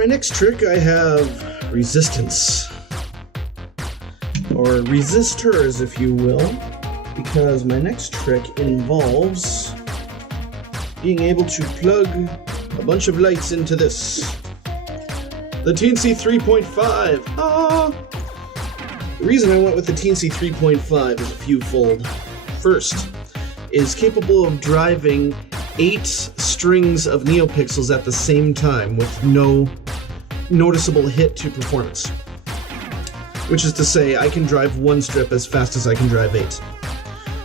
my next trick, I have resistance. Or resistors, if you will. Because my next trick involves being able to plug a bunch of lights into this. The Teensy 3.5. The reason I went with the Teensy 3.5 is a few-fold. First, it is capable of driving 8 strings of neopixels at the same time with no noticeable hit to performance. Which is to say, I can drive one strip as fast as I can drive 8.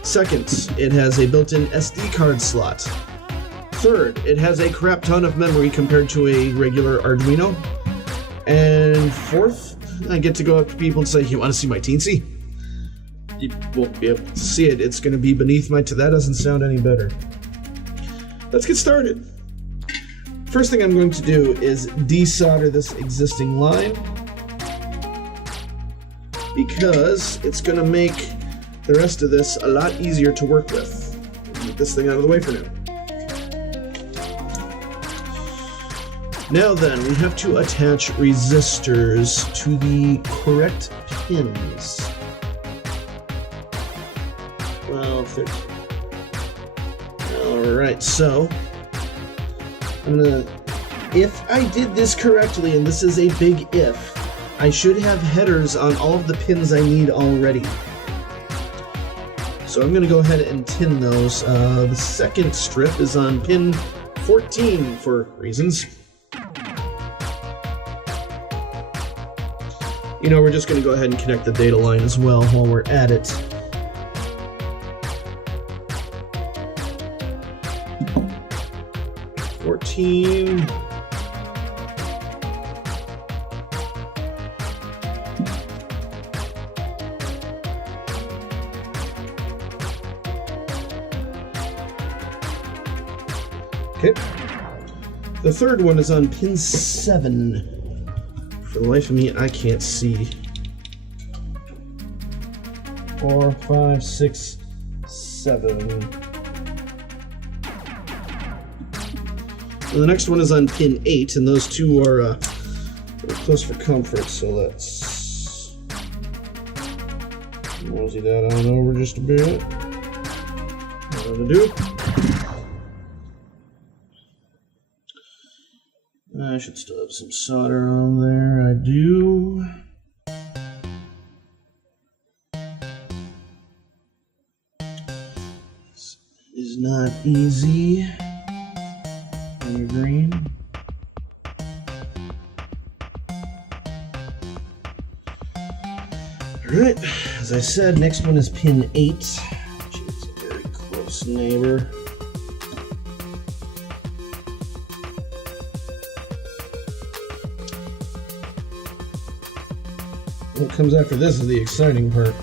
Second, it has a built-in SD card slot. Third, it has a crap ton of memory compared to a regular Arduino. And fourth, I get to go up to people and say, "You want to see my Teensy?" You won't be able to see it. It's going to be beneath my... That doesn't sound any better. Let's get started. First thing I'm going to do is desolder this existing line, because it's going to make the rest of this a lot easier to work with. Get this thing out of the way for now. Now then, we have to attach resistors to the correct pins. Well, alright, so if I did this correctly, and this is a big if, I should have headers on all of the pins I need already. So I'm going to go ahead and tin those. The second strip is on pin 14 for reasons. You know, we're just going to go ahead and connect the data line as well while we're at it. Okay. The third one is on pin 7. For the life of me, I can't see. 4, 5, 6, 7. And the next one is on pin 8, and those two are close for comfort, so let's mosey that on over just a bit. That'll do. I should still have some solder on there. I do. This is not easy. You're green. Alright, as I said, next one is pin 8, which is a very close neighbor. What comes after this is the exciting part.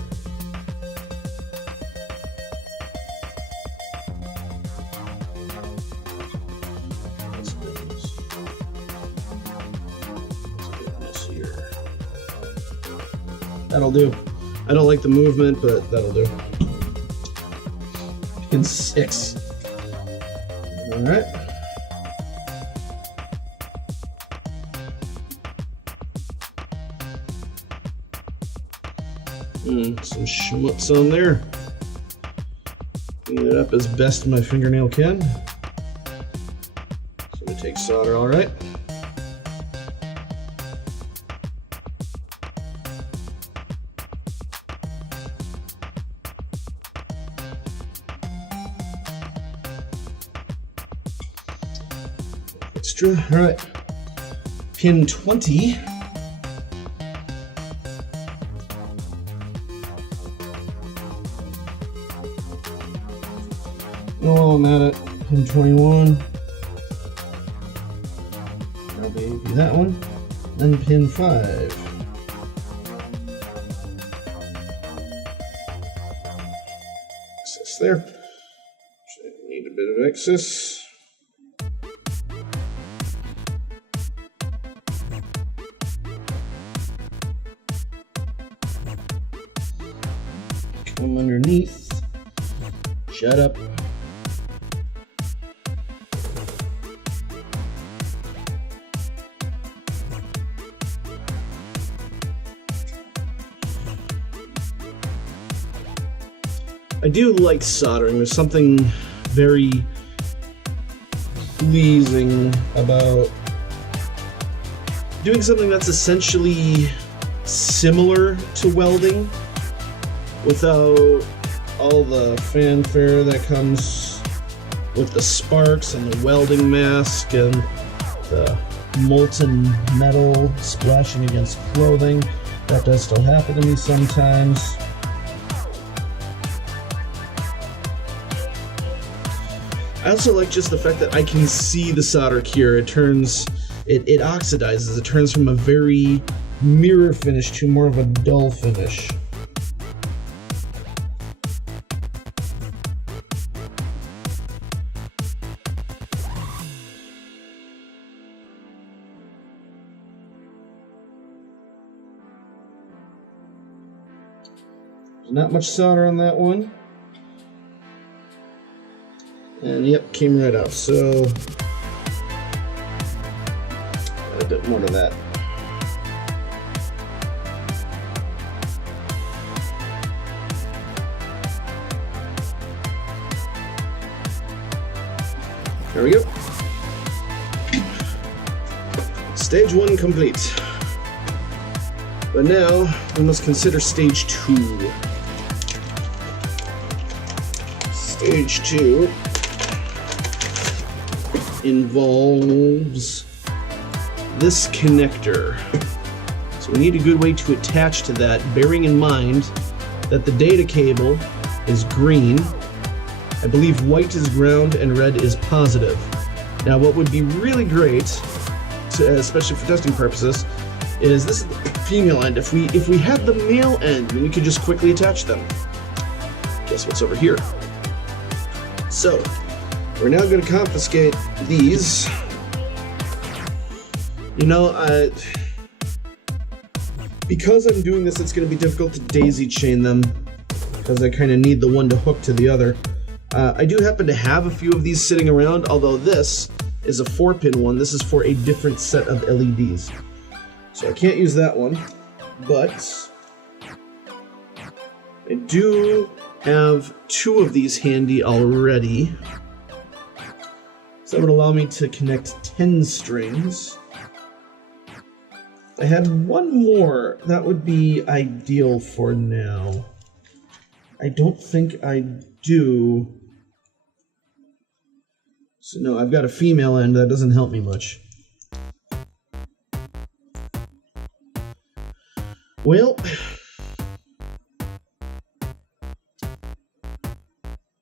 That'll do. I don't like the movement, but that'll do. Pin 6. Alright. Some schmutz on there. Clean it up as best my fingernail can. So we take solder, alright. Extra, alright. Pin 20. Oh, I'm at it. Pin 21. That'll be that one. Then pin 5. Excess there. Should need a bit of excess. Come underneath. Shut up. I do like soldering. There's something very pleasing about doing something that's essentially similar to welding without all the fanfare that comes with the sparks and the welding mask and the molten metal splashing against clothing. That does still happen to me sometimes. I also like just the fact that I can see the solder cure. It oxidizes. It turns from a very mirror finish to more of a dull finish. Not much solder on that one. And yep, came right off. So a bit more to that. There we go. Stage 1 complete. But now we must consider stage 2. Stage 2 involves this connector. So we need a good way to attach to that, bearing in mind that the data cable is green. I believe white is ground and red is positive. Now what would be really great, especially for testing purposes, is this is the female end. If we had the male end, we could just quickly attach them. Guess what's over here? So, we're now going to confiscate these. You know, because I'm doing this, it's going to be difficult to daisy chain them, because I kind of need the one to hook to the other. I do happen to have a few of these sitting around, although this is a 4-pin one. This is for a different set of LEDs. So I can't use that one, but I do have 2 of these handy already. So that would allow me to connect 10 strings. If I had one more, that would be ideal for now. I don't think I do. So no, I've got a female end. That doesn't help me much. Well,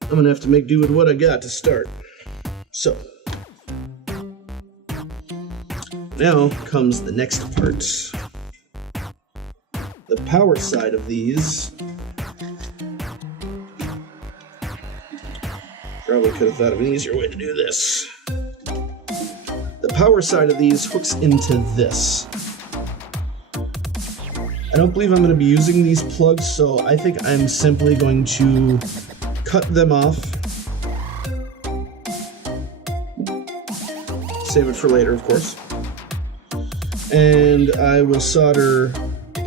I'm gonna have to make do with what I got to start. So, now comes the next part. The power side of these. Probably could have thought of an easier way to do this. The power side of these hooks into this. I don't believe I'm going to be using these plugs, so I think I'm simply going to cut them off. Save it for later, of course. And I will solder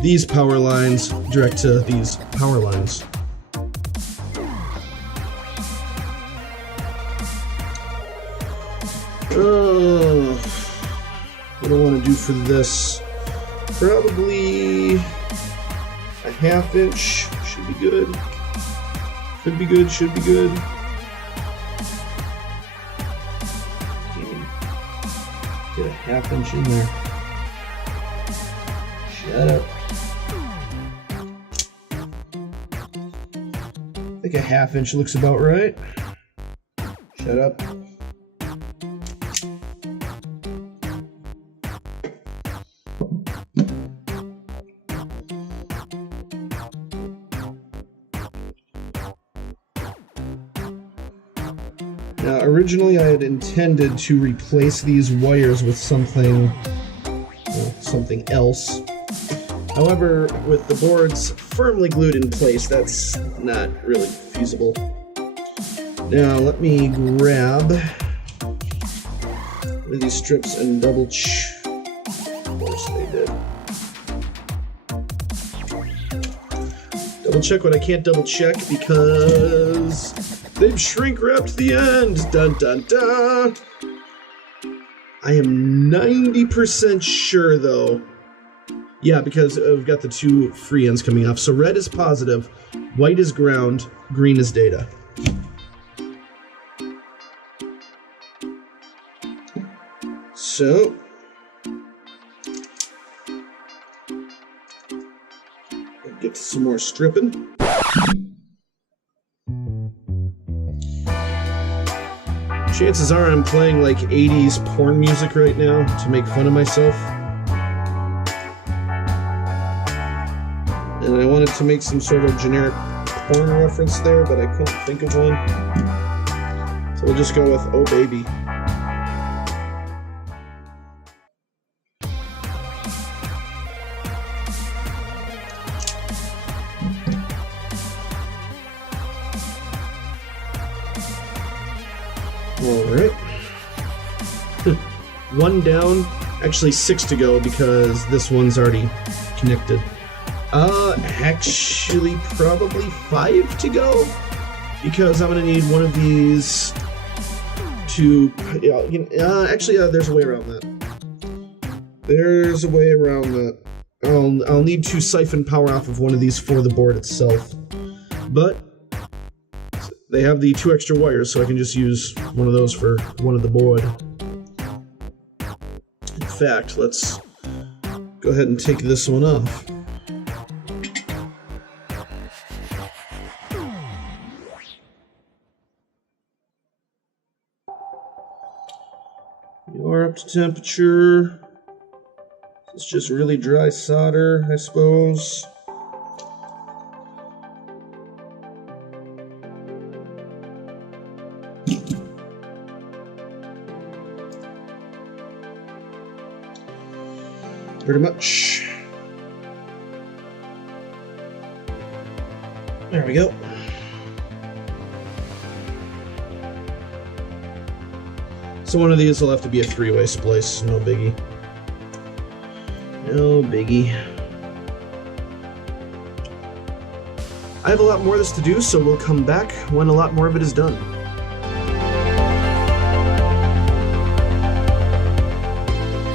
these power lines direct to these power lines. What do I want to do for this? Probably a 1/2 inch should be good. Could be good, should be good. Get a 1/2 inch in there. Shut up. I think a 1/2 inch looks about right. Shut up. Now, originally I had intended to replace these wires with something else. However, with the boards firmly glued in place, that's not really feasible. Now, let me grab one of these strips and double check. Of course they did. double check what I can't double check because they've shrink wrapped the end. Dun dun dun. I am 90% sure though. Yeah, because we've got the two free ends coming off. So red is positive, white is ground, green is data. So get to some more stripping. Chances are I'm playing like 80s porn music right now to make fun of myself. And I wanted to make some sort of generic porn reference there, but I couldn't think of one. So we'll just go with Oh Baby. Alright. One down, actually 6 to go because this one's already connected. Actually probably 5 to go because I'm gonna need one of these to, actually there's a way around that. There's a way around that. I'll need to siphon power off of one of these for the board itself, but they have the 2 extra wires, so I can just use one of those for one of the board. In fact, let's go ahead and take this one off. You are up to temperature. It's just really dry solder, I suppose. Pretty much. There we go. So one of these will have to be a 3-way splice, no biggie. No biggie. I have a lot more of this to do, so we'll come back when a lot more of it is done.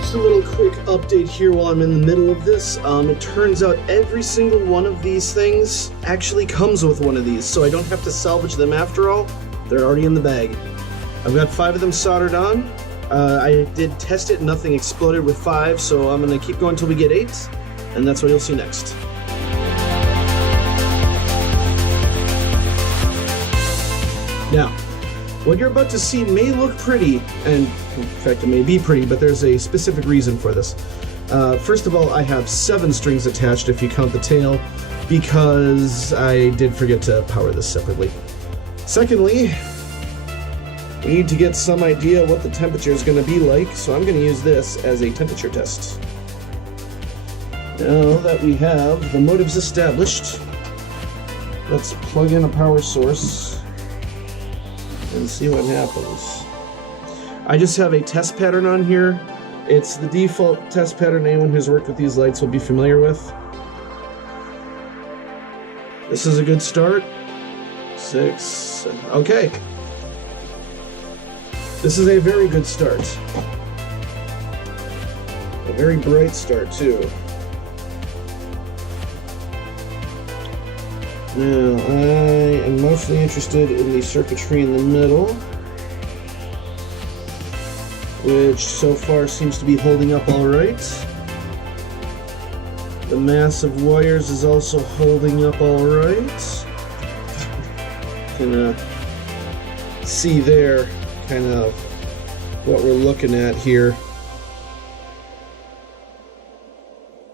Just a little quick update here while I'm in the middle of this. It turns out every single one of these things actually comes with one of these, so I don't have to salvage them after all. They're already in the bag. I've got 5 of them soldered on. I did test it and nothing exploded with 5, so I'm going to keep going until we get 8, and that's what you'll see next. Now, what you're about to see may look pretty, and in fact it may be pretty, but there's a specific reason for this. First of all, I have 7 strings attached if you count the tail, because I did forget to power this separately. Secondly, we need to get some idea what the temperature is going to be like, so I'm going to use this as a temperature test. Now that we have the motives established, let's plug in a power source and see what happens. I just have a test pattern on here. It's the default test pattern anyone who's worked with these lights will be familiar with. This is a good start. 6, okay. This is a very good start. A very bright start, too. Now, I am mostly interested in the circuitry in the middle, which so far seems to be holding up all right. The mass of wires is also holding up all right. Can see there kind of what we're looking at here.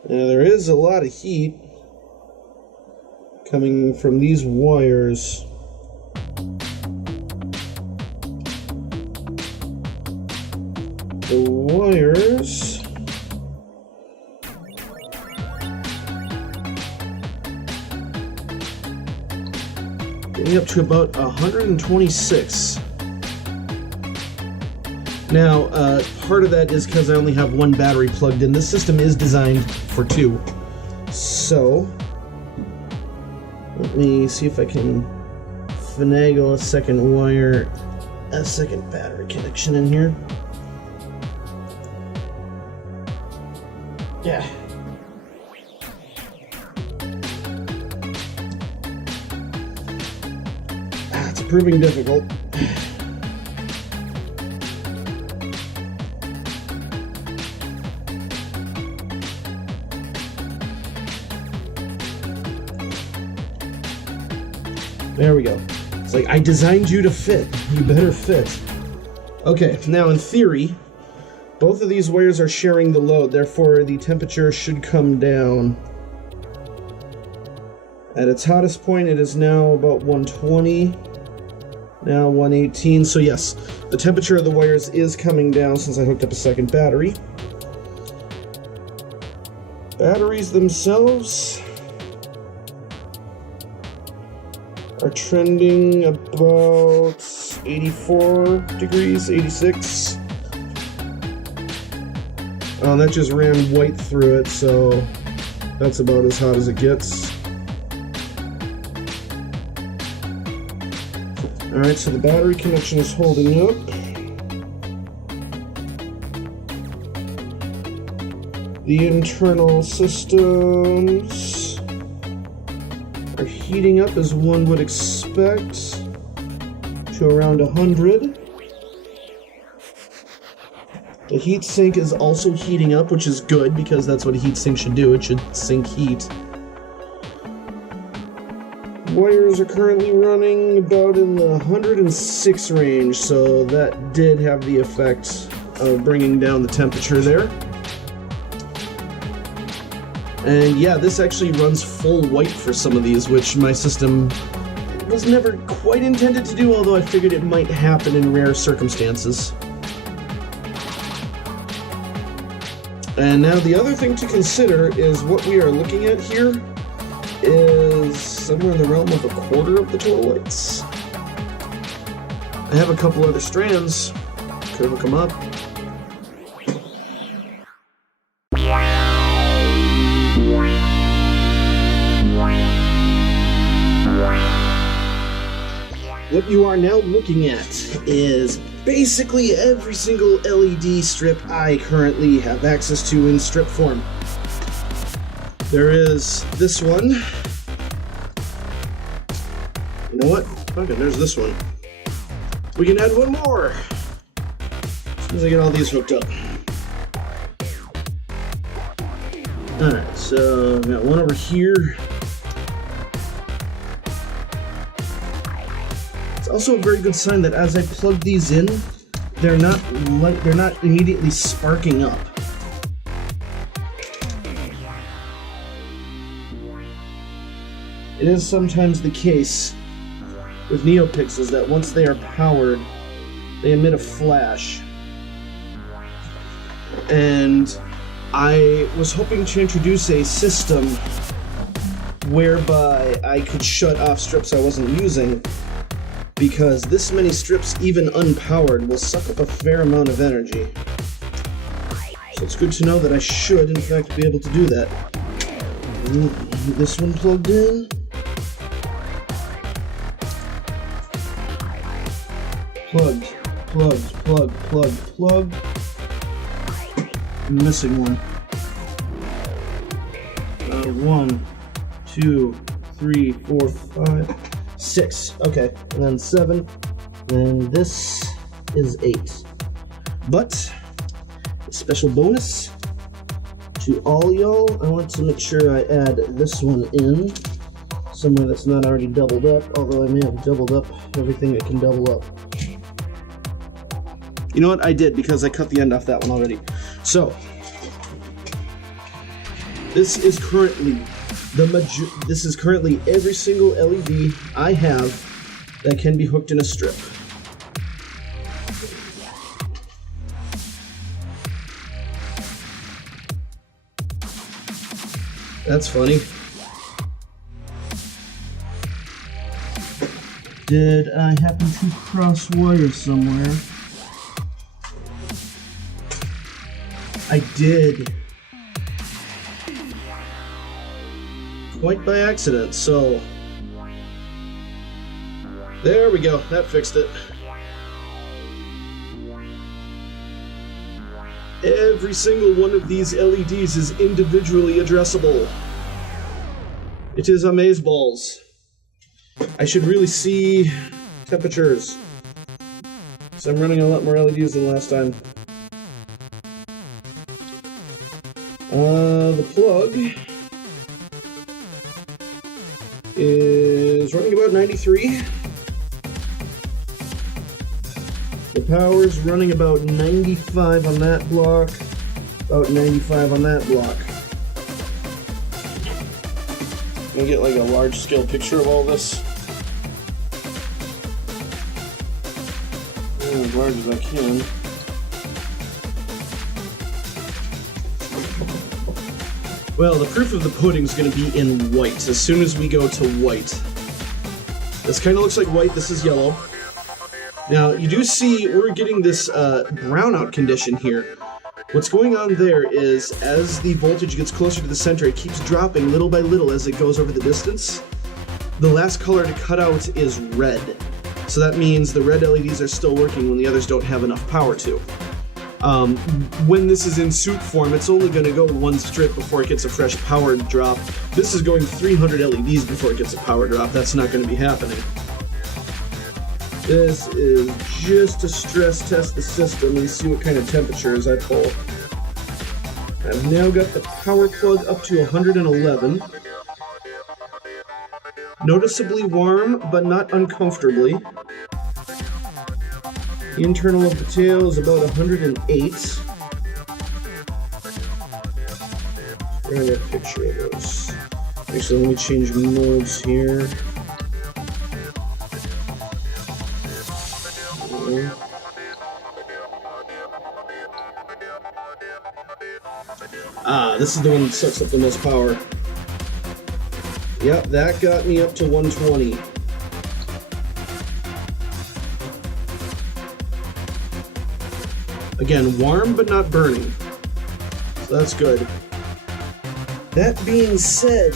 Now there is a lot of heat coming from these wires. The wires getting up to about 126. Now, part of that is because I only have 1 battery plugged in. This system is designed for 2. So, Let me see if I can finagle a second battery connection in here. Yeah. It's proving difficult. There we go. It's like, I designed you to fit. You better fit. Okay, now in theory, both of these wires are sharing the load, therefore the temperature should come down. At its hottest point, it is now about 120. Now 118. So yes, the temperature of the wires is coming down since I hooked up a second battery. Batteries themselves are trending about 84 degrees, 86. That just ran white through it, so that's about as hot as it gets. Alright, so the battery connection is holding up. The internal systems are heating up as one would expect to around 100. The heatsink is also heating up, which is good because that's what a heatsink should do. It should sink heat. Wires are currently running about in the 106 range, so that did have the effect of bringing down the temperature there. And yeah, this actually runs full white for some of these, which my system was never quite intended to do, although I figured it might happen in rare circumstances. And now the other thing to consider is what we are looking at here is somewhere in the realm of 1/4 of the total lights. I have a couple other strands. Could hook them up. What you are now looking at is basically every single LED strip I currently have access to in strip form. There is this one. You know what? Okay, there's this one. We can add one more as soon as I get all these hooked up. Alright, so I've got one over here. It's also a very good sign that as I plug these in, they're not immediately sparking up. It is sometimes the case with NeoPixels that once they are powered, they emit a flash. And I was hoping to introduce a system whereby I could shut off strips I wasn't using, because this many strips, even unpowered, will suck up a fair amount of energy. So it's good to know that I should, in fact, be able to do that. This one plugged in. Plugged, plugged, plugged, plugged, plugged. I'm missing one. 1, 2, 3, 4, 5, 6. Okay, and then 7. And this is 8. But a special bonus to all y'all, I want to make sure I add this one in somewhere that's not already doubled up, although I may have doubled up everything that can double up. You know what? I did, because I cut the end off that one already. So this is currently every single LED I have that can be hooked in a strip. That's funny. Did I happen to cross wires somewhere? I did. Quite by accident, so There we go, that fixed it. Every single one of these LEDs is individually addressable. It is amazeballs. I should really see temperatures. So I'm running a lot more LEDs than last time. The plug is running about 93. The power's running about 95 on that block, about 95 on that block. Can I get like a large scale picture of all this? As large as I can. Well, the proof of the pudding's going to be in white as soon as we go to white. This kind of looks like white, this is yellow. Now, you do see we're getting this brownout condition here. What's going on there is, as the voltage gets closer to the center, it keeps dropping little by little as it goes over the distance. The last color to cut out is red. So that means the red LEDs are still working when the others don't have enough power to. When this is in suit form, it's only going to go one strip before it gets a fresh power drop. This is going 300 LEDs before it gets a power drop. That's not going to be happening. This is just to stress test the system and see what kind of temperatures I pull. I've now got the power plug up to 111. Noticeably warm, but not uncomfortably. The internal of the tail is about 108. Grab a picture of those. Actually, let me change modes here. This is the one that sucks up the most power. Yep, that got me up to 120. Again, warm but not burning. So that's good. That being said,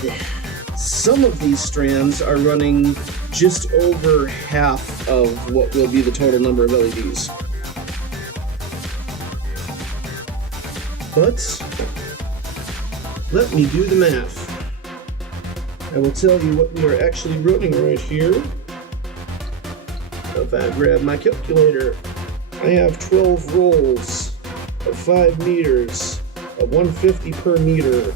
some of these strands are running just over half of what will be the total number of LEDs. But let me do the math. I will tell you what we are actually running right here. If I grab my calculator, I have 12 rolls of 5 meters of 150 per meter.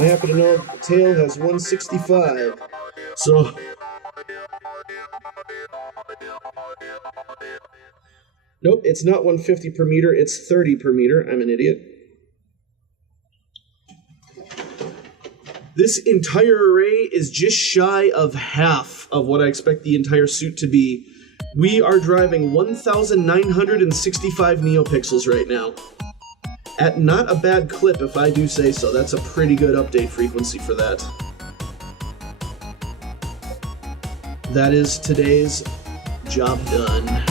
I happen to know that the tail has 165. So nope, it's not 150 per meter, it's 30 per meter. I'm an idiot. This entire array is just shy of half of what I expect the entire suit to be. We are driving 1,965 neopixels right now. At not a bad clip, if I do say so. That's a pretty good update frequency for that. That is today's job done.